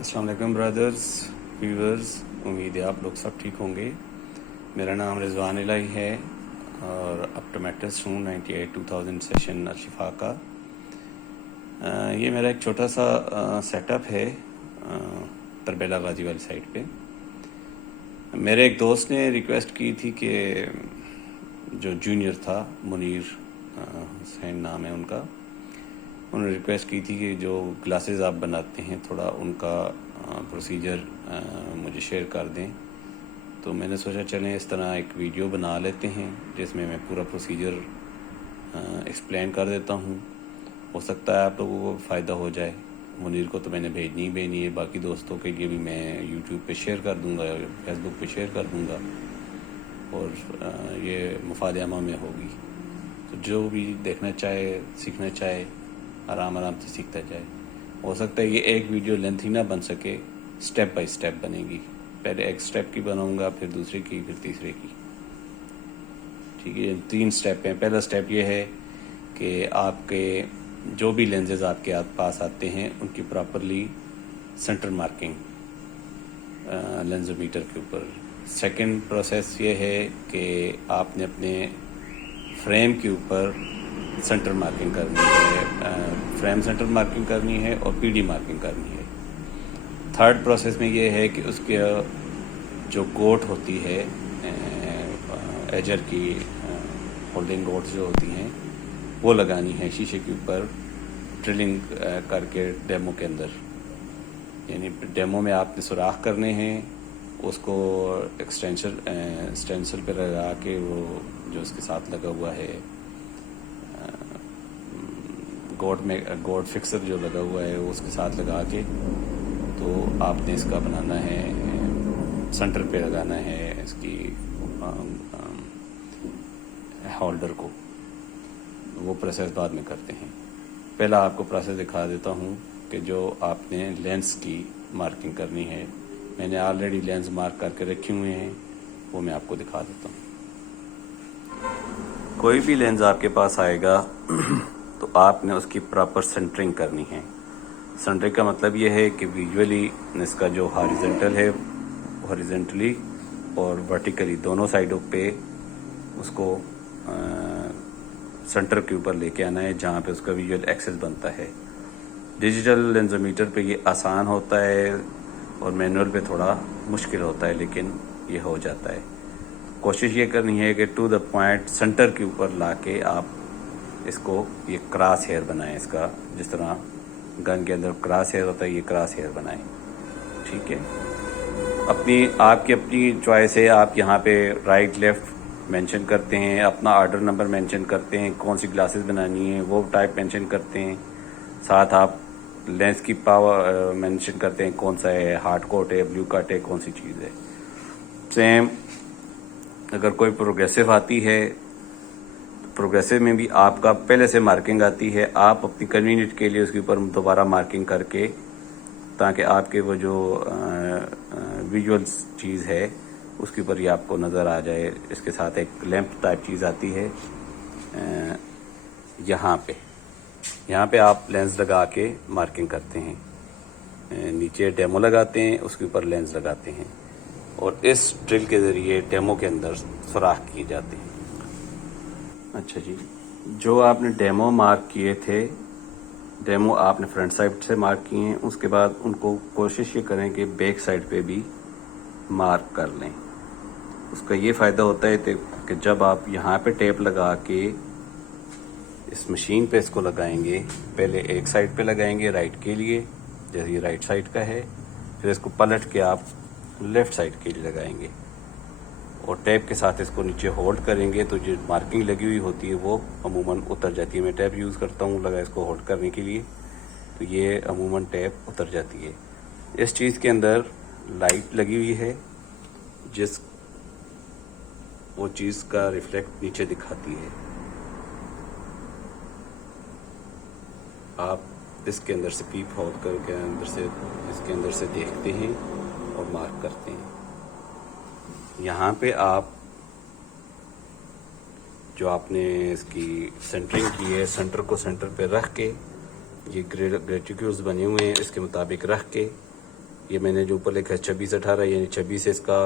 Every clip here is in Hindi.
अस्सलाम वालेकुम ब्रदर्स व्यूअर्स, उम्मीद है आप लोग सब ठीक होंगे। मेरा नाम रिजवान इलाही है और ऑप्टोमेट्रिस्ट हूँ 98-2000 सेशन अशिफा का। ये मेरा एक छोटा सा सेटअप है तरबेला गाजी वाली साइड पे। मेरे एक दोस्त ने रिक्वेस्ट की थी कि जो जूनियर था मुनीर हुसैन नाम है उनका, उन्होंने रिक्वेस्ट की थी कि जो ग्लासेस आप बनाते हैं थोड़ा उनका प्रोसीजर मुझे शेयर कर दें। तो मैंने सोचा चलें इस तरह एक वीडियो बना लेते हैं जिसमें मैं पूरा प्रोसीजर एक्सप्लेन कर देता हूँ। हो सकता है आप लोगों को फ़ायदा हो जाए। मुनीर को तो मैंने भेजनी ही भेजनी है, बाकी दोस्तों के लिए भी मैं यूट्यूब पे शेयर कर दूँगा, फेसबुक पे शेयर कर दूँगा और ये मुफाद आमा में होगी। तो जो भी देखना चाहे, सीखना चाहे, आराम आराम से सीखता जाए। हो सकता है ये एक वीडियो लेंथ ही ना बन सके, स्टेप बाय स्टेप बनेगी। पहले एक स्टेप की बनाऊंगा, फिर दूसरे की, फिर तीसरे की। ठीक है, 3 स्टेप हैं। पहला स्टेप ये है कि आपके जो भी लेंसेज आपके पास आते हैं उनकी प्रॉपरली सेंटर मार्किंग लेंसोमीटर के ऊपर। सेकंड प्रोसेस ये है कि आपने अपने फ्रेम के ऊपर सेंटर मार्किंग करनी है, फ्रेम सेंटर मार्किंग करनी है और पीडी मार्किंग करनी है। थर्ड प्रोसेस में ये है कि उसके जो गोट होती है एजर की होल्डिंग गोट्स जो होती हैं वो लगानी है शीशे के ऊपर ड्रिलिंग करके डेमो के अंदर। यानी डेमो में आपने सुराख करने हैं, उसको स्टेंसिल पे लगा के वो जो उसके साथ लगा हुआ है गोड फिक्सर जो लगा हुआ है वो उसके साथ लगा के तो आपने इसका बनाना है, सेंटर पे लगाना है इसकी होल्डर को। वो प्रोसेस बाद में करते हैं। पहला आपको प्रोसेस दिखा देता हूँ कि जो आपने लेंस की मार्किंग करनी है। मैंने ऑलरेडी लेंस मार्क करके रखे हुए हैं, वो मैं आपको दिखा देता हूँ। कोई भी लेंस आपके पास आएगा तो आपने उसकी प्रॉपर सेंटरिंग करनी है। सेंटरिंग का मतलब ये है कि विजुअली इसका जो हॉरिजॉन्टल है, हॉरिजॉन्टली और वर्टिकली दोनों साइडों पे उसको सेंटर के ऊपर लेके आना है जहाँ पे उसका विजुअल एक्सेस बनता है। डिजिटल लेंसोमीटर पे ये आसान होता है और मैनुअल पे थोड़ा मुश्किल होता है, लेकिन ये हो जाता है। कोशिश ये करनी है कि टू द पॉइंट सेंटर के ऊपर लाके आप इसको ये क्रॉस हेयर बनाएं। इसका जिस तरह गन के अंदर क्रॉस हेयर होता है, ये क्रॉस हेयर बनाएं। ठीक है, आपकी अपनी चॉइस है। आप यहाँ पे राइट लेफ्ट मेंशन करते हैं, अपना ऑर्डर नंबर मेंशन करते हैं, कौन सी ग्लासेस बनानी है वो टाइप मेंशन करते हैं। साथ आप लेंस की पावर मेंशन करते हैं, कौन सा है, हार्ड कोट है, ब्लू कट है, कौन सी चीज़ है। सेम अगर कोई प्रोग्रेसिव आती है तो प्रोग्रेसिव में भी आपका पहले से मार्किंग आती है। आप अपनी कन्वीनियंट के लिए उसके ऊपर दोबारा मार्किंग करके, ताकि आपके वो जो विजुअल चीज़ है उसके ऊपर ही आपको नज़र आ जाए। इसके साथ एक लैंप टाइप चीज़ आती है यहाँ पे आप लेंस लगा के मार्किंग करते हैं। नीचे डेमो लगाते हैं, उसके ऊपर लेंस लगाते हैं और इस ड्रिल के ज़रिए डेमो के अंदर सुराख किए जाते हैं। अच्छा जी, जो आपने डेमो मार्क किए थे, डेमो आपने फ्रंट साइड से मार्क किए हैं, उसके बाद उनको कोशिश ये करें कि बैक साइड पे भी मार्क कर लें। उसका ये फ़ायदा होता है कि जब आप यहाँ पे टेप लगा के इस मशीन पे इसको लगाएंगे, पहले एक साइड पे लगाएंगे राइट के लिए, जैसे ये राइट साइड का है, फिर इसको पलट के आप लेफ़्ट साइड के लिए लगाएंगे और टेप के साथ इसको नीचे होल्ड करेंगे तो जो मार्किंग लगी हुई होती है वो अमूमन उतर जाती है। मैं टेप यूज़ करता हूँ लगा इसको होल्ड करने के लिए, तो ये अमूमन टेप उतर जाती है। इस चीज़ के अंदर लाइट लगी हुई है जिस वो चीज़ का रिफ्लेक्ट नीचे दिखाती है। आप इसके अंदर से पीप होल करके इसके अंदर से देखते हैं और मार्क करते हैं। यहाँ पे आप जो आपने इसकी सेंटरिंग की है, सेंटर को सेंटर पे रख के ये ग्रेटिक्यूल्स बने हुए हैं, इसके मुताबिक रख के ये मैंने जो ऊपर लिखा है 26-18, यानी 26 इसका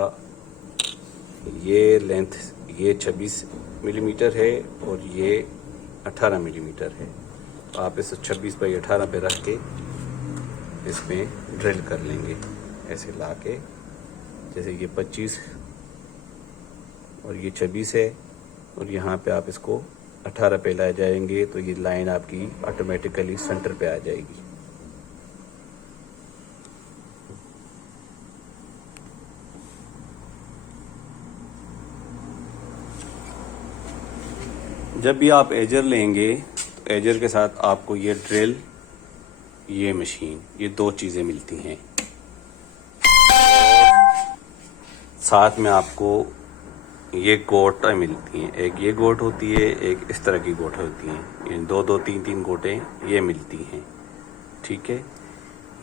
ये लेंथ, ये 26 मिलीमीटर है और ये 18 मिलीमीटर है। तो आप इसे 26/18 पे रख के इसमें ड्रिल कर लेंगे, ऐसे ला के। जैसे ये 25 और ये 26 है और यहाँ पे आप इसको 18 पे ला जाएंगे तो ये लाइन आपकी ऑटोमेटिकली सेंटर पे आ जाएगी। जब भी आप एजर लेंगे तो एजर के साथ आपको ये ड्रिल, ये मशीन, ये 2 चीज़ें मिलती हैं। साथ में आपको ये गोट मिलती हैं, एक ये गोट होती है, एक इस तरह की गोट होती हैं। ये 2-2, 3-3 गोटें ये मिलती हैं, ठीक है।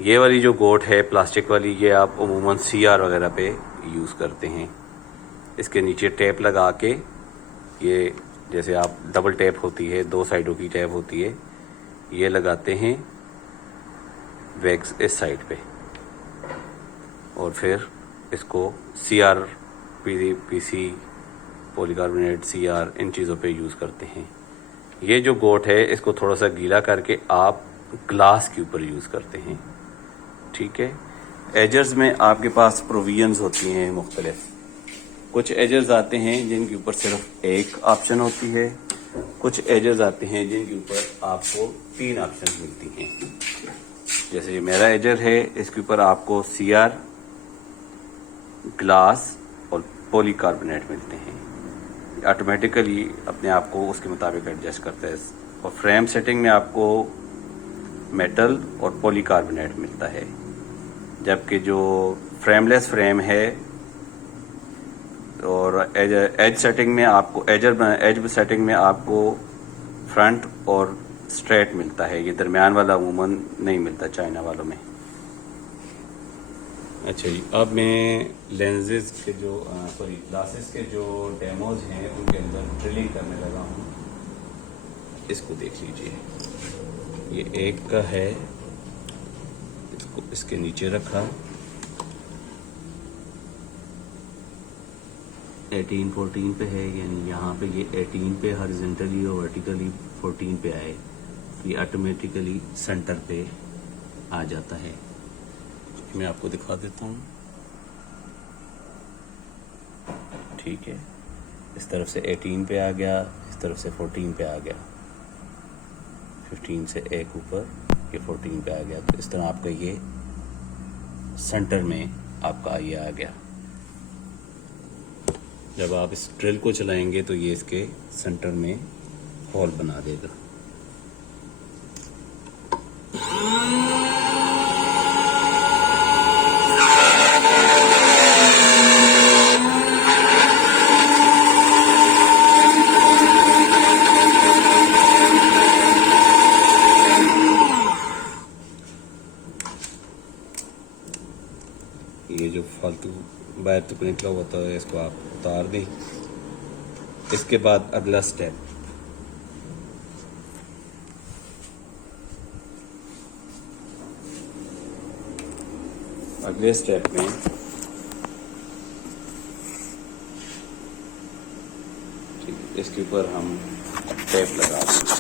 ये वाली जो गोट है प्लास्टिक वाली, ये आप अमूमन CR वगैरह पे यूज़ करते हैं। इसके नीचे टेप लगा के, ये जैसे आप डबल टेप होती है, 2 साइडों की टेप होती है, ये लगाते हैं वैक्स इस साइड पे और फिर इसको CR, PC, पॉलीकार्बोनेट, CR, इन चीज़ों पे यूज़ करते हैं। ये जो गोट है इसको थोड़ा सा गीला करके आप ग्लास के ऊपर यूज़ करते हैं, ठीक है। एजर्स में आपके पास प्रोविजंस होती हैं मुख्तलिफ। कुछ एजर्स आते हैं जिनके ऊपर सिर्फ एक ऑप्शन होती है, कुछ एजर्स आते हैं जिनके ऊपर आपको 3 ऑप्शन मिलती हैं। जैसे मेरा एजर है, इसके ऊपर आपको CR, ग्लास और पॉलीकार्बोनेट मिलते हैं। ऑटोमेटिकली अपने आप को उसके मुताबिक एडजस्ट करता है। और फ्रेम सेटिंग में आपको मेटल और पॉलीकार्बोनेट मिलता है, जबकि जो फ्रेमलेस फ्रेम है और एज सेटिंग में आपको एज सेटिंग में आपको फ्रंट और स्ट्रेट मिलता है। ये दरमियान वाला अमूमन नहीं मिलता चाइना वालों में। अच्छा जी, अब मैं लेंसेज के जो ग्लासेस के जो डेमोज हैं उनके अंदर ड्रिलिंग करने लगा हूँ। इसको देख लीजिए, ये एक का है, इसको इसके नीचे रखा, 18-14 पे है, यानी यहाँ पे ये 18 पे हॉरिजॉन्टली और वर्टिकली 14 पे आए, ये ऑटोमेटिकली सेंटर पे आ जाता है। मैं आपको दिखा देता हूँ, ठीक है। इस तरफ से 18 पे आ गया, इस तरफ से 14 पे आ गया, 15 से एक ऊपर, ये 14 पे आ गया। तो इस तरह आपका ये सेंटर में आपका ये आ गया। जब आप इस ड्रिल को चलाएंगे तो ये इसके सेंटर में होल बना देगा। ये जो फालतू बाहर तक निकला होता है इसको आप उतार दें। इसके बाद अगला स्टेप, अगले स्टेप में इसके ऊपर हम टेप लगा देंगे।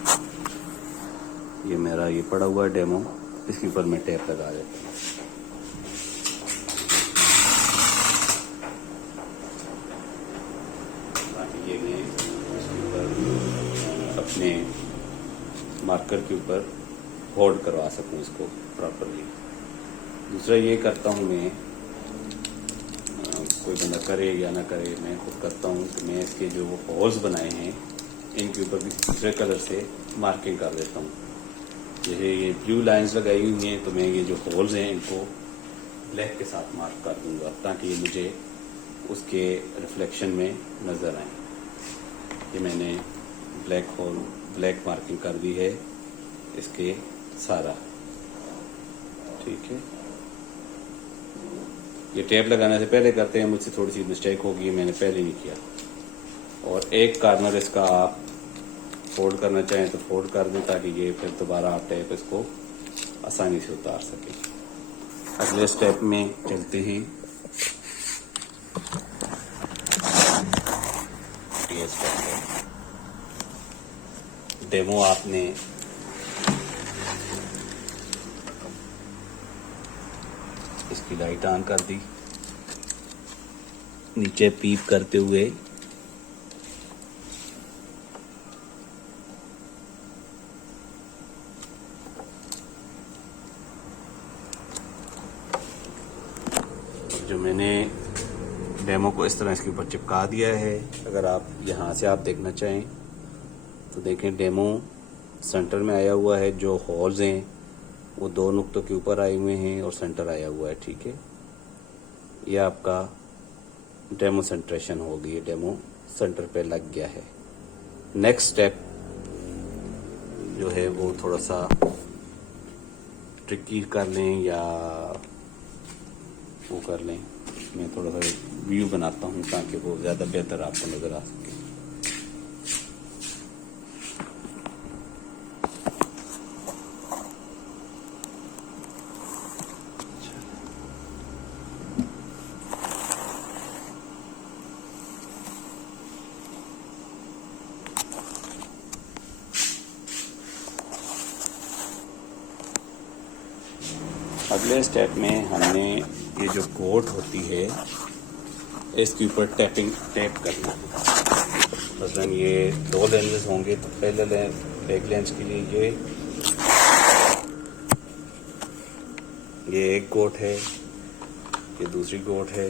ये मेरा ये पड़ा हुआ है डेमो, इसके ऊपर मैं टेप लगा देता हूँ। ये मैं इसके ऊपर अपने मार्कर के ऊपर होल्ड करवा सकूँ इसको प्रॉपरली। दूसरा ये करता हूँ मैं, कोई बंदा करे या ना करे, मैं खुद करता हूँ कि मैं इसके जो होल्स बनाए हैं इनके ऊपर भी दूसरे कलर से मार्किंग कर देता हूँ। जैसे ये ब्लू लाइंस लगाई हुई हैं तो मैं ये जो होल्स हैं इनको ब्लैक के साथ मार्क कर दूँगा ताकि ये मुझे उसके रिफ्लेक्शन में नज़र आए। ये मैंने ब्लैक मार्किंग कर दी है इसके सारा, ठीक है। ये टेप लगाने से पहले करते हैं, मुझसे थोड़ी सी मिस्टेक होगी, मैंने पहले नहीं किया। और एक कार्नर इसका आप फोल्ड करना चाहें तो फोल्ड कर दें ताकि ये फिर दोबारा आप टेप इसको आसानी से उतार सकें। अगले स्टेप में चलते हैं। ये स्टेप है, डेमो आपने इसकी लाइट ऑन कर दी, नीचे पीप करते हुए जो मैंने डेमो को इस तरह इसके ऊपर चिपका दिया है। अगर आप यहाँ से आप देखना चाहें तो देखें, डेमो सेंटर में आया हुआ है। जो होल्स हैं वो 2 नुक्तों के ऊपर आए हुए हैं और सेंटर आया हुआ है। ठीक है, ये आपका डेमो सेंट्रेशन हो गई है, डेमो सेंटर पे लग गया है। नेक्स्ट स्टेप जो है वो थोड़ा सा ट्रिकी कर लें या वो कर लें। मैं थोड़ा सा व्यू बनाता हूँ ताकि वो ज़्यादा बेहतर आपको नज़र आ सके। अगले स्टेप में हमने ये जो कोट होती है इसके ऊपर टैप करना है। मसलन ये 2 लेंसेज होंगे तो पहले एक लेंस के लिए ये एक कोट है, ये दूसरी कोट है।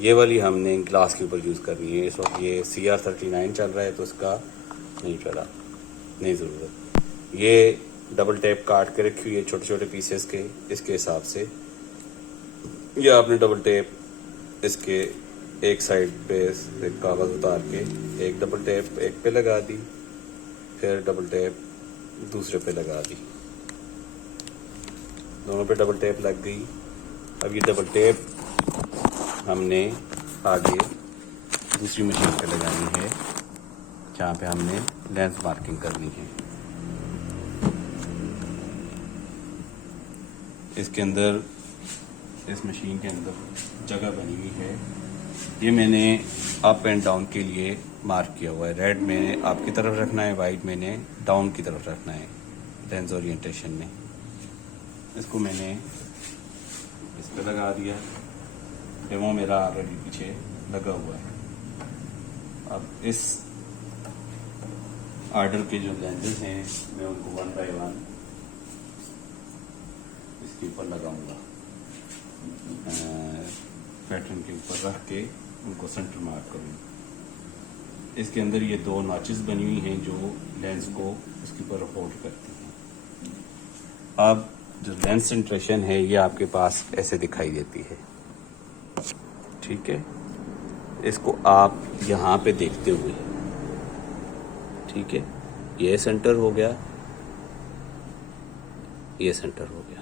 ये वाली हमने ग्लास के ऊपर यूज़ करनी है। इस वक्त ये CR39 चल रहा है तो इसका नहीं चला, नहीं ज़रूरत। ये डबल टैप काट के रखी हुई है छोटे छोटे पीसेस के, इसके हिसाब से ये आपने डबल टैप इसके एक साइड पे एक कागज़ उतार के एक डबल टैप एक पे लगा दी, फिर डबल टैप दूसरे पे लगा दी। दोनों पे डबल टैप लग गई। अब ये डबल टैप हमने आगे दूसरी मशीन पे लगानी है जहाँ पे हमने लेंस मार्किंग करनी है। इसके अंदर, इस मशीन के अंदर जगह बनी हुई है। ये मैंने अप एंड डाउन के लिए मार्क किया हुआ है। रेड मैंने अप की तरफ रखना है, वाइट मैंने डाउन की तरफ रखना है लेंस ओरिएंटेशन में। इसको मैंने इस पे लगा दिया। डेमो मेरा ऑलरेडी पीछे लगा हुआ है। अब इस ऑर्डर के जो लेंसेज हैं मैं उनको 1 बाय 1 इसके ऊपर लगाऊंगा, पैटर्न के ऊपर रख के उनको सेंटर मार्क करूँगा। इसके अंदर ये 2 नॉचेस बनी हुई हैं जो लेंस को इसके ऊपर होल्ड करती हैं। अब जो लेंस सेंट्रेशन है ये आपके पास ऐसे दिखाई देती है। ठीक है, इसको आप यहाँ पे देखते हुए, ठीक है, ये सेंटर हो गया, ये सेंटर हो गया।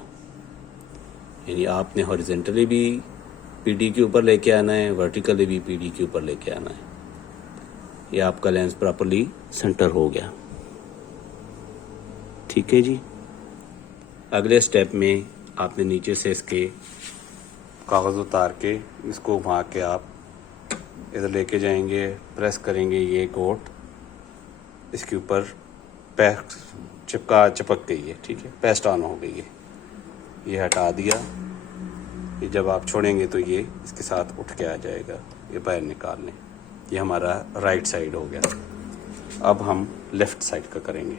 यानी आपने हॉरिजेंटली भी PD के ऊपर लेके आना है, वर्टिकली भी PD के ऊपर लेके आना है। ये आपका लेंस प्रॉपर्ली सेंटर हो गया। ठीक है जी। अगले स्टेप में आपने नीचे से इसके कागज़ उतार के इसको वहाँ के आप इधर लेके जाएंगे, प्रेस करेंगे, ये कोट इसके ऊपर चिपक गई है। ठीक है, पेस्ट ऑन हो गई है। ये हटा दिया। ये जब आप छोड़ेंगे तो ये इसके साथ उठ के आ जाएगा। ये बाहर निकाल लें। ये हमारा राइट साइड हो गया। अब हम लेफ़्ट साइड का करेंगे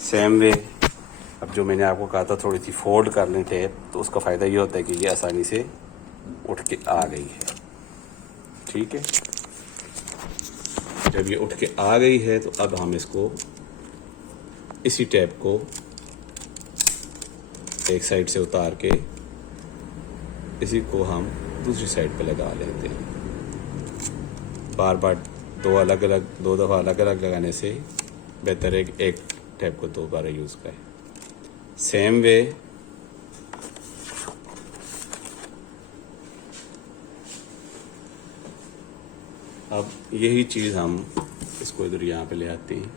सेम वे। अब जो मैंने आपको कहा था थोड़ी सी फोल्ड कर लें टेप, तो उसका फ़ायदा ये होता है कि ये आसानी से उठ के आ गई है। ठीक है, जब ये उठ के आ गई है तो अब हम इसको, इसी टेप को एक साइड से उतार के इसी को हम दूसरी साइड पे लगा लेते हैं। बार बार 2 दफ़ा अलग अलग लगाने से बेहतर है एक टेप को 2 बार यूज़ करें। सेम वे अब यही चीज़ हम इसको इधर यहाँ पे ले आते हैं।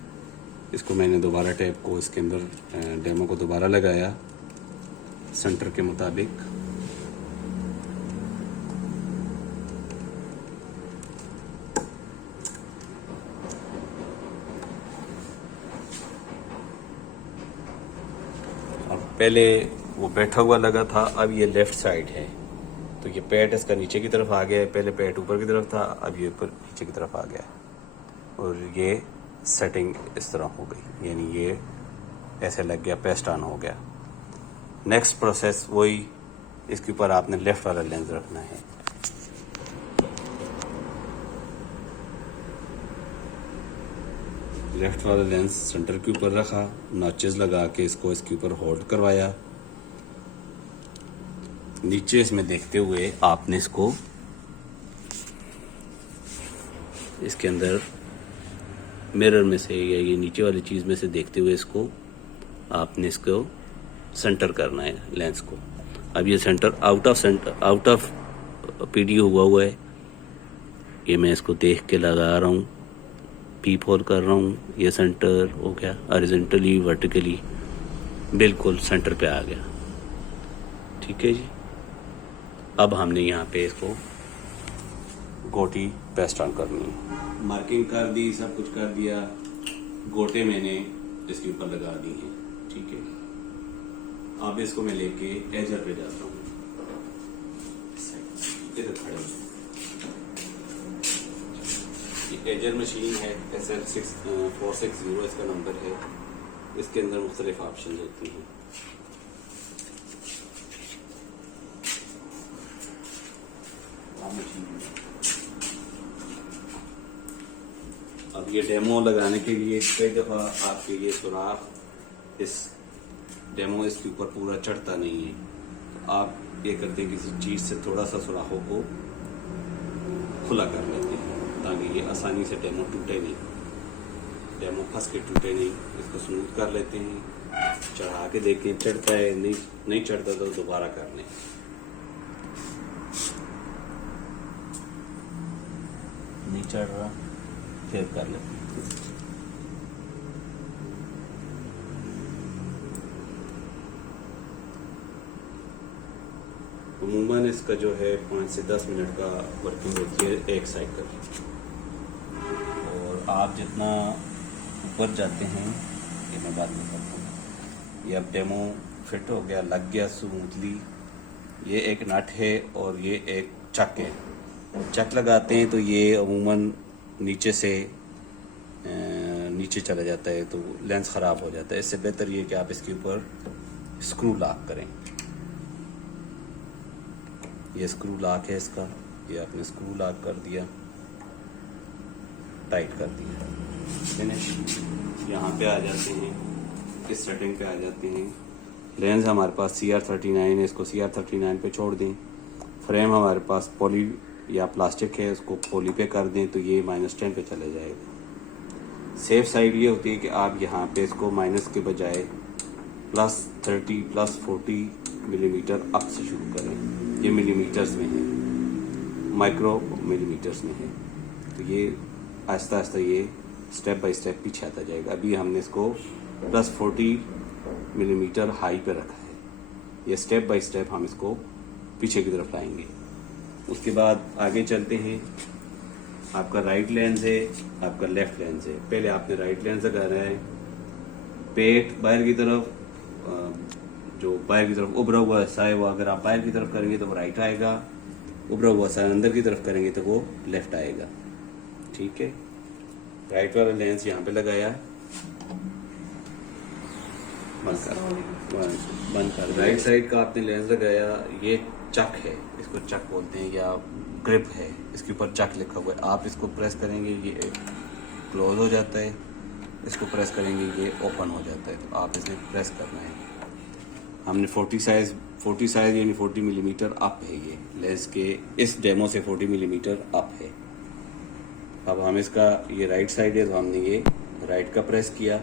इसको मैंने दोबारा टेप को इसके अंदर डेमो को दोबारा लगाया, सेंटर के मुताबिक। अब पहले वो बैठा हुआ लगा था, अब ये लेफ्ट साइड है, तो ये पैट इसका नीचे की तरफ आ गया है। पहले पैट ऊपर की तरफ था, अब ये ऊपर नीचे की तरफ आ गया है और ये सेटिंग इस तरह हो गई, यानी ये ऐसे लग गया, पेस्ट ऑन हो गया। नेक्स्ट प्रोसेस वही, इसके ऊपर आपने लेफ्ट वाला लेंस रखना है। लेफ्ट वाला लेंस सेंटर के ऊपर रखा, नॉचेस लगा के इसको इसके ऊपर होल्ड करवाया। नीचे इसमें देखते हुए आपने इसको इसके अंदर मिरर में से या ये नीचे वाली चीज़ में से देखते हुए इसको आपने इसको सेंटर करना है लेंस को। अब ये सेंटर आउट ऑफ पीडी हुआ है, ये मैं इसको देख के लगा रहा हूँ, पीप होल कर रहा हूँ, ये सेंटर हो गया, हॉरिजॉन्टली वर्टिकली बिल्कुल सेंटर पे आ गया। ठीक है जी। अब हमने यहाँ पे इसको गोटी पेस्ट ऑन करनी है। मार्किंग कर दी, सब कुछ कर दिया, गोटे मैंने इसके ऊपर लगा दी हैं। ठीक है, अब इसको मैं लेके एजर पे जाता हूँ। इधर खड़े हो। ये एजर मशीन है, SL460 इसका नंबर है। इसके अंदर मुख्तलिफ ऑप्शन होती हैं। अब ये डेमो लगाने के लिए कई दफ़ा आपके ये सुराख, इस डेमो इसके ऊपर पूरा चढ़ता नहीं है, तो आप ये करते हैं किसी चीज़ से थोड़ा सा सुराखों को खुला कर लेते हैं ताकि ये आसानी से डेमो टूटे नहीं, डेमो फंस के टूटे नहीं। इसको स्मूथ कर लेते हैं, चढ़ा के देखें चढ़ता है, नहीं चढ़ता तो दोबारा कर लें। नहीं चढ़ रहा फिर कर लेते हैं। अमूमन इसका जो है 5 से 10 मिनट का वर्किंग होती है एक साइकिल। और आप जितना ऊपर जाते हैं, ये मैं बात नहीं करता हूँ। ये अब डेमो फिट हो गया, लग गया स्मूथली। ये एक नट है और ये एक चक है। चक लगाते हैं तो ये अमूमन नीचे से नीचे चला जाता है, तो लेंस ख़राब हो जाता है। इससे बेहतर ये कि आप इसके ऊपर स्क्रू लॉक करें। ये स्क्रू लॉक है इसका, ये आपने स्क्रू लॉक कर दिया, टाइट कर दिया, फिनिश। यहाँ पे आ जाते हैं, इस सेटिंग पे आ जाते हैं। लेंस हमारे पास CR39 है, इसको CR39 पे छोड़ दें। फ्रेम हमारे पास पॉली या प्लास्टिक है, उसको पॉली पे कर दें तो ये -10 पे चले जाएगा। सेफ साइड ये होती है कि आप यहाँ पे इसको माइनस के बजाय +30 +40 मिलीमीटर अप से शुरू करें। ये मिलीमीटर्स में है, माइक्रो मिलीमीटर्स में है, तो ये आहिस्ता आहिस्ता ये स्टेप बाय स्टेप पीछे आता जाएगा। अभी हमने इसको +40 मिलीमीटर हाई पे रखा है। ये स्टेप बाय स्टेप हम इसको पीछे की तरफ लाएंगे। उसके बाद आगे चलते हैं। आपका राइट लेंस है, आपका लेफ्ट लेंस है। पहले आपने राइट लेंस लगाना है। पेट बाहर की तरफ, जो बाहर की तरफ उभरा हुआ हिस्सा है वो अगर आप बाहर की तरफ करेंगे तो वो राइट आएगा, उभरा हुआ हिस्सा अंदर की तरफ करेंगे तो वो लेफ्ट आएगा। ठीक है, राइट वाला लेंस यहाँ पे लगाया, बंद कर। राइट साइड का आपने लेंस लगाया। ये चक है, इसको चक बोलते हैं या ग्रिप है, इसके ऊपर चक लिखा हुआ है। आप इसको प्रेस करेंगे ये क्लोज हो जाता है, इसको प्रेस करेंगे ये ओपन हो जाता है। तो आप इसे प्रेस करना है। हमने 40 साइज यानी 40 मिलीमीटर अप है ये लेंस के, इस डेमो से 40 मिलीमीटर अप है। अब हम इसका, ये राइट साइड है तो हमने ये राइट का प्रेस किया।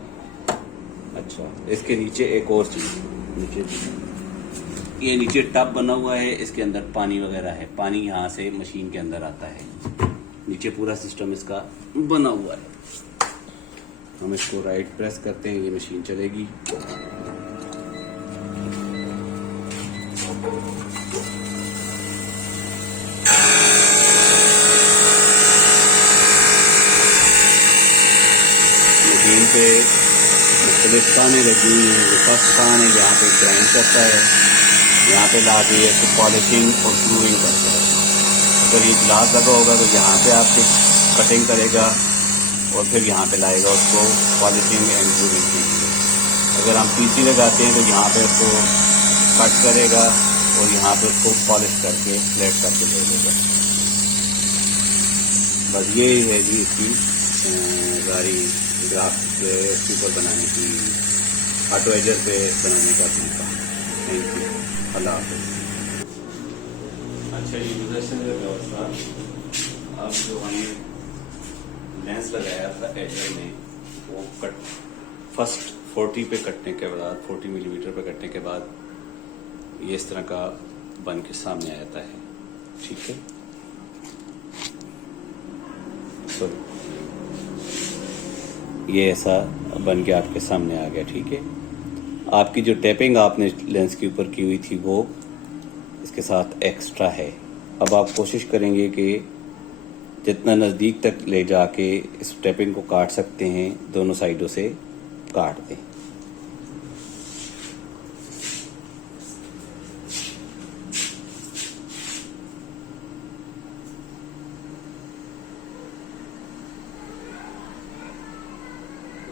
अच्छा, इसके नीचे एक और चीज़, ये नीचे टब बना हुआ है, इसके अंदर पानी वगैरह है। पानी यहाँ से मशीन के अंदर आता है, नीचे पूरा सिस्टम इसका बना हुआ है। हम इसको राइट प्रेस करते हैं, ये मशीन चलेगी। मशीन पे मुख्तलिफ कानें लगी हुई हैं। फर्स्ट कान है जहाँ पे ग्राइंड करता है, यहाँ पे ला के इसको पॉलिशिंग और ग्रूविंग करता है। अगर ये ग्लास लगा होगा तो यहाँ पे आपसे कटिंग करेगा और फिर यहाँ पे लाएगा उसको पॉलिशिंग एंड ग्रूविंग के लिए। अगर हम पीसी लगाते हैं तो यहाँ पे उसको कट करेगा और यहाँ पे उसको पॉलिश करके फ्लैट करके दे देगा। बस ये है जी इसकी गाड़ी ग्राफ के ऊपर बनाने की, ऑटो एजर पे बनाने का तरीका। थैंक यू, अल्लाह हाफ़िज़। अच्छा, ये गुजशत व्यवस्था अब जो हमने लेंस लगाया था एजर में, वो कट फर्स्ट 40 पे कटने के बाद, 40 मिलीमीटर पे कटने के बाद ये इस तरह का बन के सामने आ जाता है। ठीक है, तो ये ऐसा बन के आपके सामने आ गया। ठीक है, आपकी जो टैपिंग आपने लेंस के ऊपर की हुई थी वो इसके साथ एक्स्ट्रा है। अब आप कोशिश करेंगे कि जितना नज़दीक तक ले जाके इस टैपिंग को काट सकते हैं, दोनों साइडों से काट दें।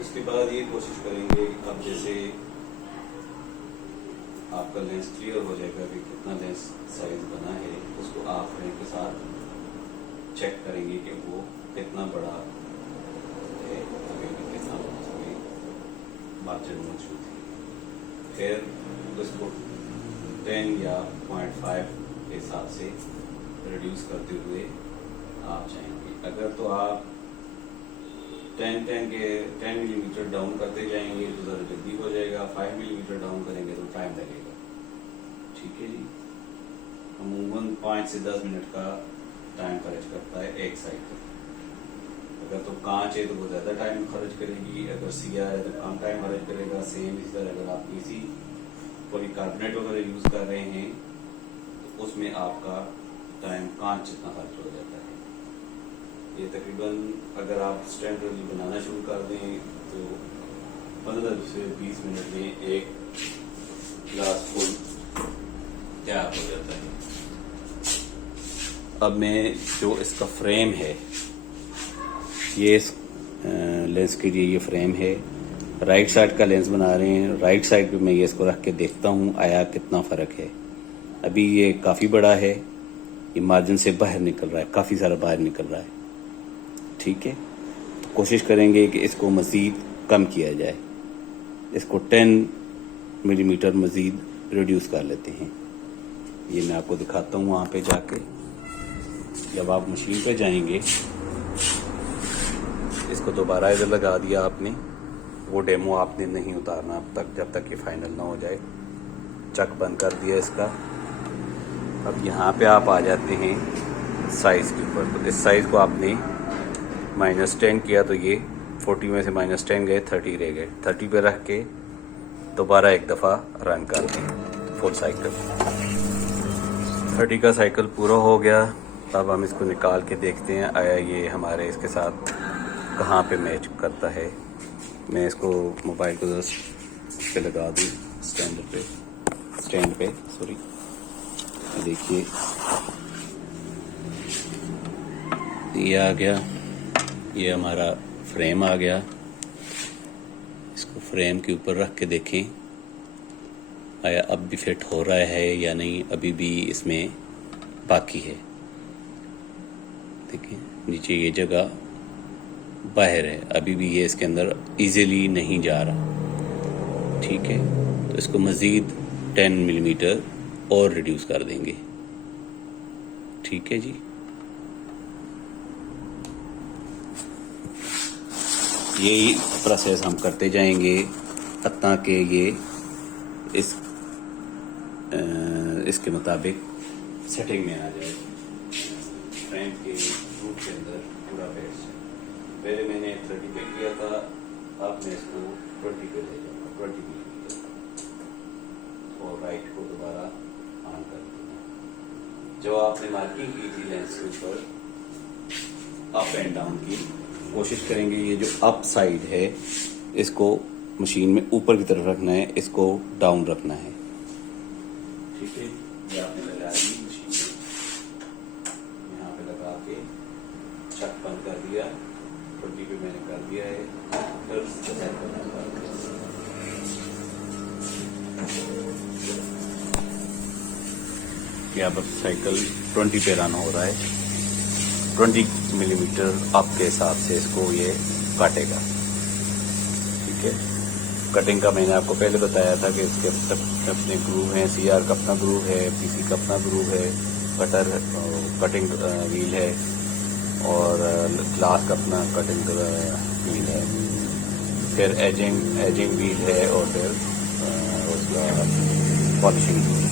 उसके बाद ये कोशिश करेंगे, अब जैसे आपका लेंस क्लियर हो जाएगा कि कितना लेंस साइज बना है, उसको आप फ्रेम के साथ चेक करेंगे कि वो कितना बड़ा है, अभी भी कितना उसमें मार्जिन मौजूद है। फिर उसको 10 या 0.5 के हिसाब से रिड्यूस करते हुए आप जाएंगे। अगर तो आप 10 मिलीमीटर डाउन करते जाएंगे तो ज़रा जल्दी हो जाएगा। 5 मिलीमीटर डाउन करेंगे तो टाइम लगेगा। ठीक है जी, अमूमन 5 से 10 मिनट का टाइम खर्च करता है एक साइकिल। अगर तो कांच है तो वो ज़्यादा टाइम खर्च करेगी, अगर सिया है तो कम टाइम खर्च करेगा। सेम इसी तरह अगर आप पीसी पॉलीकार्बोनेट वगैरह यूज़ कर रहे हैं तो उसमें आपका टाइम कांच जितना खर्च हो जाता है। ये तकरीबन अगर आप स्टैंडर्ड बनाना शुरू कर दें तो 15 से 20 मिनट में एक ग्लास फुल तैयार हो जाता है। अब मैं जो इसका फ्रेम है, ये इस लेंस के लिए ये फ्रेम है। राइट साइड का लेंस बना रहे हैं, राइट साइड पे मैं ये इसको रख के देखता हूँ आया कितना फ़र्क है। अभी ये काफ़ी बड़ा है, ये मार्जिन से बाहर निकल रहा है, काफ़ी सारा बाहर निकल रहा है। ठीक है, तो कोशिश करेंगे कि इसको मज़ीद कम किया जाए। इसको 10 मिलीमीटर मज़ीद रिड्यूस कर लेते हैं। ये मैं आपको दिखाता हूँ वहाँ पे जाके। जब आप मशीन पे जाएंगे, इसको दोबारा इधर लगा दिया आपने, वो डेमो आपने नहीं उतारना अब तक, जब तक ये फाइनल ना हो जाए। चक बंद कर दिया इसका। अब यहाँ पे आप आ जाते हैं साइज़ के ऊपर। तो इस साइज़ को आपने -10 किया तो ये 40 में से -10 गए, 30 रह गए। 30 पे रख के दोबारा एक दफ़ा रन कर दें फुल साइकिल। 30 का साइकिल पूरा हो गया। अब हम इसको निकाल के देखते हैं आया ये हमारे इसके साथ कहाँ पे मैच करता है। मैं इसको मोबाइल को जस्ट पे लगा दूँ, स्टैंड पे सॉरी। देखिए ये आ गया, ये हमारा फ्रेम आ गया। इसको फ्रेम के ऊपर रख के देखें आया अब भी फिट हो रहा है या नहीं, अभी भी इसमें बाकी है। देखिए नीचे ये जगह बाहर है, अभी भी ये इसके अंदर इजीली नहीं जा रहा। ठीक है, तो इसको मज़ीद 10 मिलीमीटर और रिड्यूस कर देंगे। ठीक है जी, यही प्रोसेस हम करते जाएंगे हत्ता कि ये इसके मुताबिक सेटिंग में आ जाए। फ्रेम के रूट के अंदर पूरा बैठ जाए। पहले मैंने 30 पे किया था, अब मैं इसको 20 पे ले जाऊँगा, 20 मिलीमीटर। और राइट को दोबारा ऑन करते हैं। जो आपने मार्किंग की थी लेंस के ऊपर अप एंड डाउन की, कोशिश करेंगे ये जो अप साइड है इसको मशीन में ऊपर की तरफ रखना है, इसको डाउन रखना है। ठीक है, ये आपने लगा दी मशीन में, यहाँ पे लगा के चक बंद कर दिया, 20 पे मैंने कर दिया है, फिर सेट करना है। कि अब साइकिल 20 पे रन हो रहा है, 20 मिलीमीटर अप के हिसाब से इसको ये काटेगा। ठीक है, कटिंग का मैंने आपको पहले बताया था कि इसके अपने ग्रूव हैं, सीआर का अपना ग्रूव है, पीसी का अपना ग्रूव है, कटिंग व्हील है और ग्लास का अपना कटिंग व्हील है, फिर एजिंग व्हील है और फिर उसका पॉलिशिंग व्हील।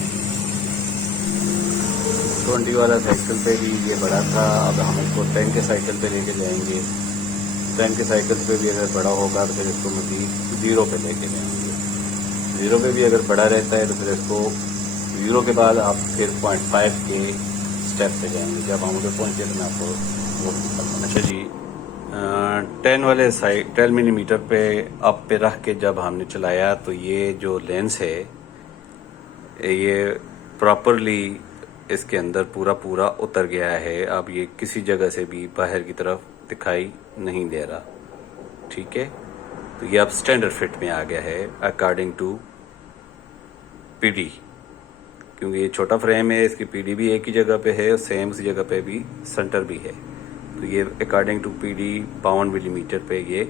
20 वाला साइकिल पे भी ये बड़ा था, अब हम इसको 10 के साइकिल पे लेके जाएंगे। 10 के साइकिल पे भी अगर बड़ा होगा तो फिर इसको मजीद 0 पे लेके जाएंगे। 0 पे भी अगर बड़ा रहता है तो फिर इसको 0 के बाद आप फिर 0.5 के स्टेप पे जाएंगे। जब हम उधर पहुँचे तो मैं आपको वो बताऊँगा। अच्छा जी, 10 वाले साइड 10 मिलीमीटर पे अप पे रख के जब हमने चलाया तो ये जो लेंस है ये प्रॉपरली इसके अंदर पूरा उतर गया है। अब ये किसी जगह से भी बाहर की तरफ दिखाई नहीं दे रहा। ठीक है, तो ये अब स्टैंडर्ड फिट में आ गया है अकॉर्डिंग टू पीडी, क्योंकि ये छोटा फ्रेम है, इसकी पीडी भी एक ही जगह पे है और सेम उसी जगह पे भी सेंटर भी है। तो ये अकॉर्डिंग टू पीडी 52 मिलीमीटर पे ये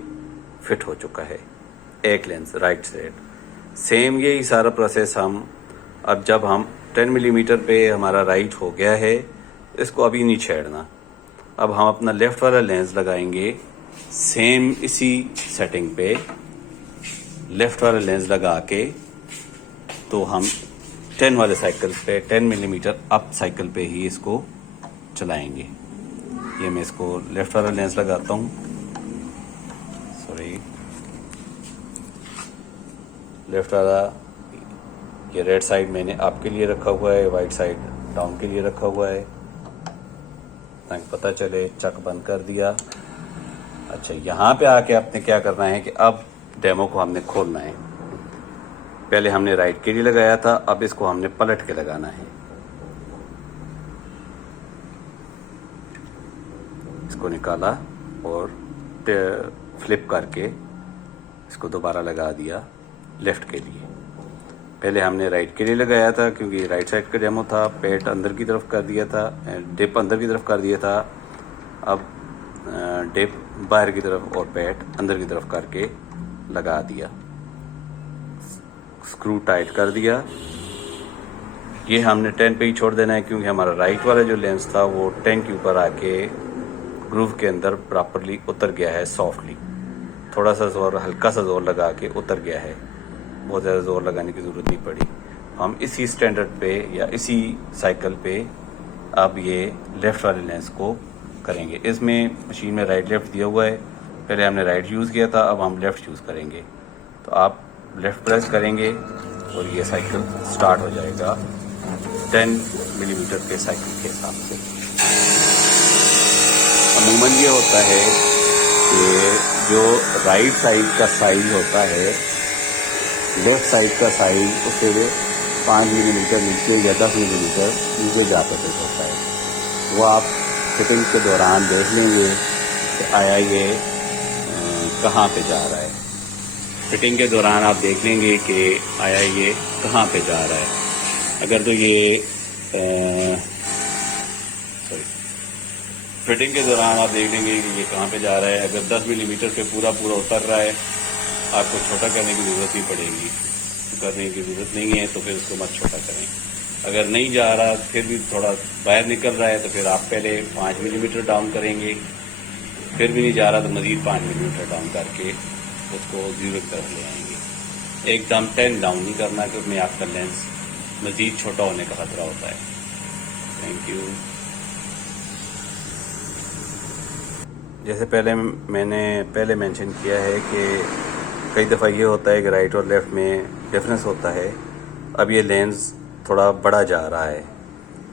फिट हो चुका है, एक लेंस राइट साइड। सेम यही सारा प्रोसेस हम अब जब हम 10 मिलीमीटर पे हमारा राइट हो गया है, इसको अभी नहीं छेड़ना। अब हम अपना लेफ्ट वाला लेंस लगाएंगे, सेम इसी सेटिंग पे लेफ्ट वाला लेंस लगा के तो हम 10 वाले साइकिल पे 10 मिलीमीटर अप साइकिल पे ही इसको चलाएंगे। ये मैं इसको लेफ्ट वाला लेंस लगाता हूँ, सॉरी लेफ्ट वाला, ये रेड साइड मैंने अप के लिए रखा हुआ है, वाइट साइड डाउन के लिए रखा हुआ है ताकि पता चले। चक बंद कर दिया। अच्छा, यहाँ पे आके आपने क्या करना है कि अब डेमो को हमने खोलना है। पहले हमने राइट के लिए लगाया था, अब इसको हमने पलट के लगाना है। इसको निकाला और फ्लिप करके इसको दोबारा लगा दिया लेफ्ट के लिए। पहले हमने राइट के लिए लगाया था क्योंकि राइट साइड का डेमो था, पेट अंदर की तरफ कर दिया था, डिप अंदर की तरफ कर दिया था। अब डिप बाहर की तरफ और पेट अंदर की तरफ करके लगा दिया, स्क्रू टाइट कर दिया। ये हमने 10 पे ही छोड़ देना है क्योंकि हमारा राइट वाला जो लेंस था वो 10 के ऊपर आके ग्रूव के अंदर प्रॉपरली उतर गया है सॉफ्टली। थोड़ा सा जोर, हल्का सा जोर लगा के उतर गया है, बहुत ज़्यादा जोर लगाने की ज़रूरत नहीं पड़ी। हम इसी स्टैंडर्ड पे या इसी साइकिल पे अब ये लेफ़्ट वाले लेंस को करेंगे। इसमें मशीन में राइट लेफ़्ट दिया हुआ है, पहले हमने राइट यूज़ किया था, अब हम लेफ़्ट यूज़ करेंगे। तो आप लेफ़्ट प्रेस करेंगे और ये साइकिल स्टार्ट हो जाएगा 10 मिलीमीटर के साइकिल के हिसाब से। अमूमन ये होता है कि जो राइट साइड का साइज होता है लेफ्ट साइड का साइज उससे 5 मिलीमीटर नीचे या 10 मिलीमीटर नीचे जा प्रतीत होता है। वो आप फिटिंग के दौरान देख लेंगे कि आया ये कहाँ पे जा रहा है। फिटिंग के दौरान आप देख लेंगे कि आया ये कहाँ पे जा रहा है। अगर तो ये फिटिंग के दौरान आप देख लेंगे कि ये कहाँ पे जा रहा है। अगर 10 मिलीमीटर पे पूरा उतर रहा है, आपको छोटा करने की ज़रूरत नहीं पड़ेगी, करने की ज़रूरत नहीं है तो फिर उसको मत छोटा करें। अगर नहीं जा रहा फिर भी थोड़ा बाहर निकल रहा है तो फिर आप पहले 5 मिलीमीटर डाउन करेंगे, फिर भी नहीं जा रहा तो मज़ीद 5 मिलीमीटर डाउन करके उसको 0 की तरफ ले आएंगे। एकदम 10 डाउन नहीं करना कि उसमें आपका लेंस मज़ीद छोटा होने का खतरा होता है। Thank you. जैसे मैंने पहले मेंशन किया है कि कई दफ़ा ये होता है कि राइट और लेफ़्ट में डिफरेंस होता है। अब ये लेंस थोड़ा बड़ा जा रहा है।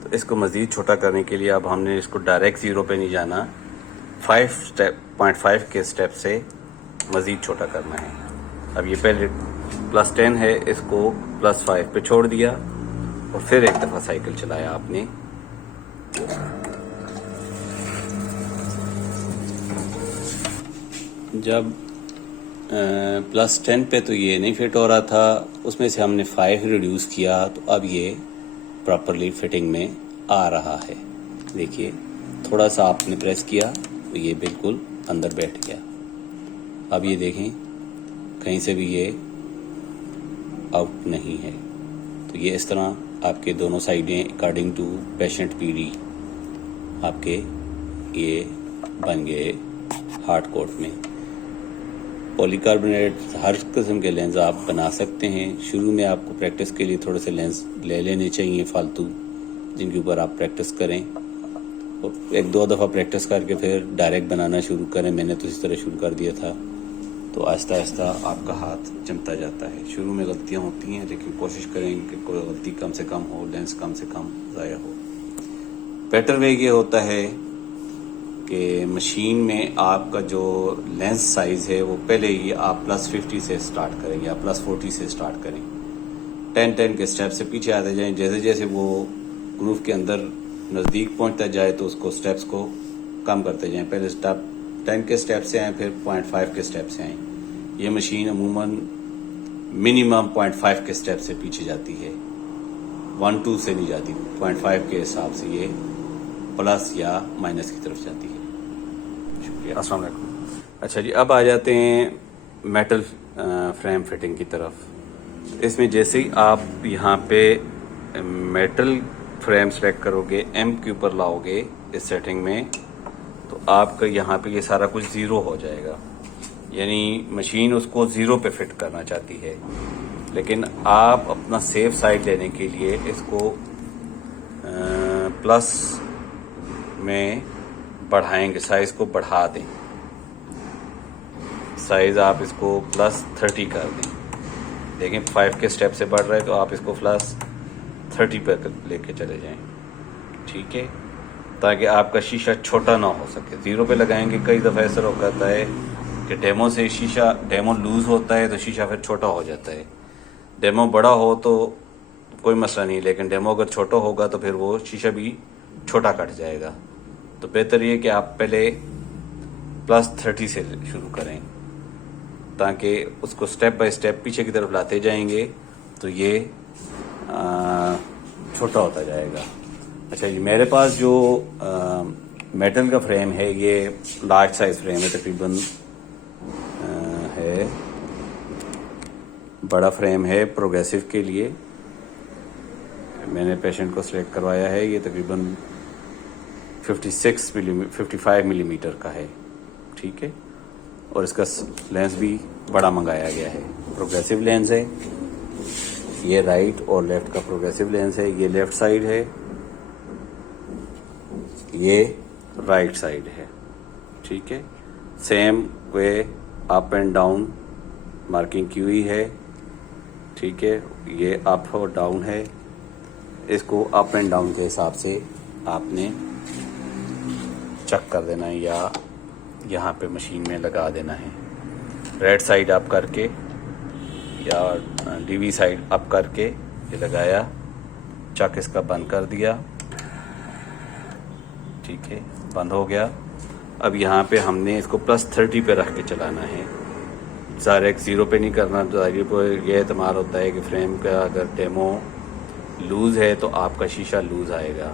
तो इसको मज़ीद छोटा करने के लिए अब हमने इसको डायरेक्ट 0 पे नहीं जाना, 5 के स्टेप से मज़ीद छोटा करना है। अब ये पहले +10 है, इसको +5 पे छोड़ दिया और फिर एक दफ़ा साइकिल चलाया आपने। जब +10 पे तो ये नहीं फिट हो रहा था, उसमें से हमने 5 रिड्यूस किया तो अब ये प्रॉपरली फिटिंग में आ रहा है। देखिए, थोड़ा सा आपने प्रेस किया तो ये बिल्कुल अंदर बैठ गया। अब ये देखें, कहीं से भी ये आउट नहीं है। तो ये इस तरह आपके दोनों साइडें अकॉर्डिंग टू पेशेंट पीडी आपके ये बन गए हार्ड कोट में। पॉलीकार्बोनेट हर किस्म के लेंस आप बना सकते हैं। शुरू में आपको प्रैक्टिस के लिए थोड़े से लेंस ले लेने चाहिए फालतू, जिनके ऊपर आप प्रैक्टिस करें और 1-2 दफ़ा प्रैक्टिस करके फिर डायरेक्ट बनाना शुरू करें। मैंने तो इस तरह शुरू कर दिया था, तो आहिस्ता आहिस्ता आपका हाथ जमता जाता है। शुरू में गलतियां होती हैं, लेकिन कोशिश करें कि कोई गलती कम से कम हो, लेंस कम से कम ज़ाया हो। बेटर वे ये होता है कि मशीन में आपका जो लेंस साइज़ है वो पहले ही आप +50 से स्टार्ट करें या +40 से स्टार्ट करें। 10 के स्टेप से पीछे आते जाएं। जैसे जैसे वो ग्रूव के अंदर नज़दीक पहुंचता जाए तो उसको स्टेप्स को कम करते जाएं। पहले स्टेप 10 के स्टेप से आएँ, फिर 0.5 के स्टेप से आएँ। ये मशीन अमूमन मिनिमम 0.5 के स्टेप से पीछे जाती है, 1-2 से नहीं जाती। 0.5 के हिसाब से ये प्लस या माइनस की तरफ जाती है। शुक्रिया। अस्सलाम वालेकुम। अच्छा जी, अब आ जाते हैं मेटल फ्रेम फिटिंग की तरफ। इसमें जैसे ही आप यहाँ पे मेटल फ्रेम सेलेक्ट करोगे, एम के ऊपर लाओगे इस सेटिंग में, तो आपका यहाँ पे ये सारा कुछ 0 हो जाएगा। यानी मशीन उसको 0 पे फिट करना चाहती है, लेकिन आप अपना सेफ साइड लेने के लिए इसको प्लस में बढ़ाएंगे, साइज को बढ़ा दें। साइज आप इसको +30 कर दें। देखें 5 के स्टेप से बढ़ रहा है तो आप इसको +30 पर लेके चले जाएं, ठीक है, ताकि आपका शीशा छोटा ना हो सके। 0 पे लगाएंगे, कई दफ़ा ऐसा हो जाता है कि डेमो से डेमो लूज़ होता है तो शीशा फिर छोटा हो जाता है। डेमो बड़ा हो तो कोई मसला नहीं, लेकिन डेमो अगर छोटा होगा तो फिर वो शीशा भी छोटा कट जाएगा। तो बेहतर ये कि आप पहले +30 से शुरू करें, ताकि उसको स्टेप बाय स्टेप पीछे की तरफ लाते जाएंगे तो ये छोटा होता जाएगा। अच्छा जी, मेरे पास जो मेटल का फ्रेम है ये लार्ज साइज फ्रेम है, तकरीबन है, बड़ा फ्रेम है प्रोग्रेसिव के लिए। मैंने पेशेंट को सिलेक्ट करवाया है, ये तकरीबन 55 मिलीमीटर का है, ठीक है, और इसका लेंस भी बड़ा मंगाया गया है। प्रोग्रेसिव लेंस है, ये राइट और लेफ़्ट का प्रोग्रेसिव लेंस है। ये लेफ़्ट साइड है, ये राइट साइड है, ठीक है। Same way up and down marking की हुई है, ठीक है। ये अप और डाउन है, इसको अप एंड डाउन के हिसाब से आपने चेक कर देना है या यहाँ पे मशीन में लगा देना है। रेड साइड अप करके या डीवी साइड अप करके ये लगाया, चक इसका बंद कर दिया, ठीक है, बंद हो गया। अब यहाँ पे हमने इसको +30 पे रख के चलाना है, डायरेक्ट 0 पे नहीं करना। डायरेक्ट ये एहतमाल होता है कि फ्रेम का अगर डेमो लूज़ है तो आपका शीशा लूज़ आएगा।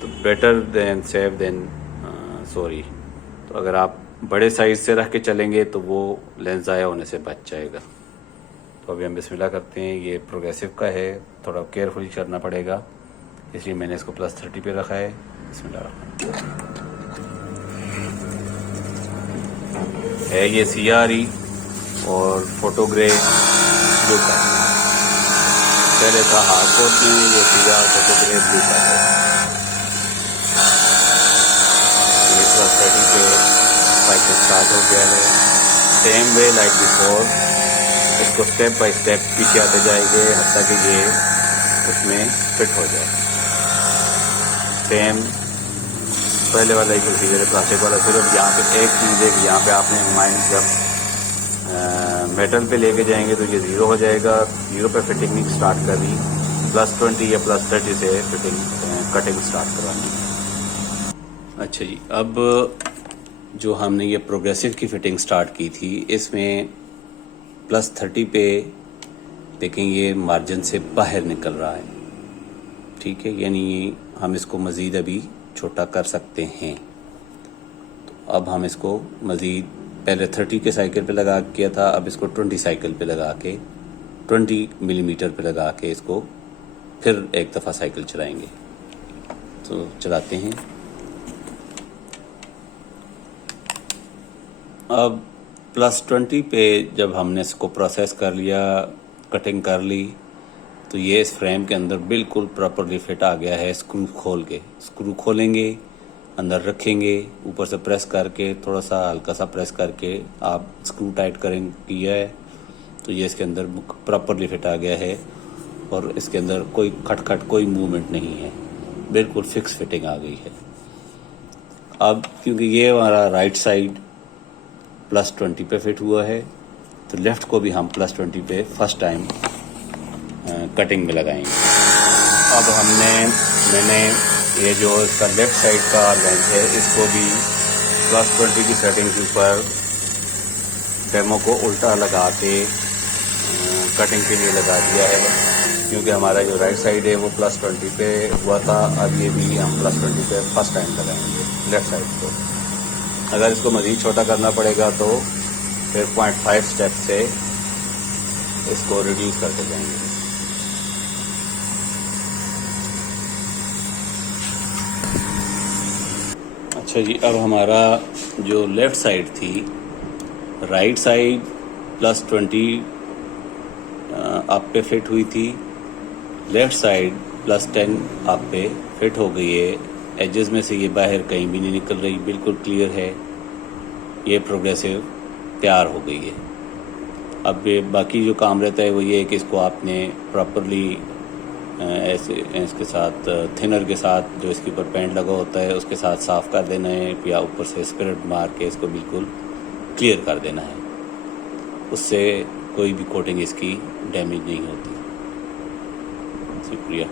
तो better than safe than sorry. तो अगर आप बड़े साइज़ से रख के चलेंगे तो वो लेंस ज़ाया होने से बच जाएगा। तो अभी हम बिस्मिल्लाह करते हैं। ये प्रोग्रेसिव का है, थोड़ा केयरफुली करना पड़ेगा, इसलिए मैंने इसको +30 पे रखा है। बिस्मिल्लाह है, ये CRE और फोटो ग्रे ब्लू का है। पहले था हार्ड कोट में, ये CR फोटो ग्रे ब्लू का है। ये +30 पे साइकिल स्टार्ट हो गया है। सेम वे लाइक बिफोर, इसको स्टेप बाय स्टेप पीछे आते जाएंगे हत्ता कि ये उसमें फिट हो जाए। सेम पहले वाला ही प्रोसीजर है प्लास्टिक वाला, सिर्फ यहाँ पे एक चीज़ है कि यहाँ पे आपने माइंड जब मेटल पे लेके जाएंगे तो ये ज़ीरो हो जाएगा। ज़ीरो पे फिटिंग नहीं स्टार्ट करनी, +20 या +30 से फिटिंग कटिंग स्टार्ट करवानी है। अच्छा जी, अब जो हमने ये प्रोग्रेसिव की फ़िटिंग स्टार्ट की थी, इसमें +30 पे देखें ये मार्जिन से बाहर निकल रहा है, ठीक है, यानी हम इसको मज़ीद अभी छोटा कर सकते हैं। तो अब हम इसको मज़ीद पहले 30 के साइकिल पे लगा किया था, अब इसको 20 साइकिल पे लगा के 20 मिलीमीटर पे लगा के इसको फिर एक दफ़ा साइकिल चलाएंगे। तो चलाते हैं। अब +20 पे जब हमने इसको प्रोसेस कर लिया, कटिंग कर ली, तो ये इस फ्रेम के अंदर बिल्कुल प्रॉपरली फिट आ गया है। स्क्रू खोल के, स्क्रू खोलेंगे, अंदर रखेंगे, ऊपर से प्रेस करके थोड़ा सा हल्का सा प्रेस करके आप स्क्रू टाइट करेंगे किया है तो ये इसके अंदर प्रॉपरली फिट आ गया है और इसके अंदर कोई खटखट कोई मूवमेंट नहीं है, बिल्कुल फिक्स फिटिंग आ गई है। अब क्योंकि ये हमारा राइट साइड +20 पे फिट हुआ है तो लेफ़्ट को भी हम +20 पे फर्स्ट टाइम कटिंग में लगाएंगे। अब मैंने ये जो इसका लेफ़्ट साइड का लेंथ है इसको भी +20 की सेटिंग के ऊपर डेमो को उल्टा लगा के कटिंग के लिए लगा दिया है, क्योंकि हमारा जो राइट साइड है वो +20 पे हुआ था। अब ये भी हम +20 पे फर्स्ट टाइम लगाएंगे लेफ़्ट साइड को। अगर इसको मज़ीद छोटा करना पड़ेगा तो फिर 0.5 स्टेप से इसको रिड्यूस करते जाएंगे। अच्छा जी, अब हमारा जो लेफ़्ट साइड थी, राइट साइड +20 आप पे फिट हुई थी, लेफ़्ट साइड +10 आप पे फिट हो गई है। एजेस में से ये बाहर कहीं भी नहीं निकल रही, बिल्कुल क्लियर है। ये प्रोग्रेसिव तैयार हो गई है। अब ये बाकी जो काम रहता है वो ये है कि इसको आपने प्रॉपरली ऐसे इसके साथ थिनर के साथ जो इसके ऊपर पेंट लगा होता है उसके साथ साफ़ कर देना है, या ऊपर से स्पिरिट मार के इसको बिल्कुल क्लियर कर देना है। उससे कोई भी कोटिंग इसकी डैमेज नहीं होती। शुक्रिया।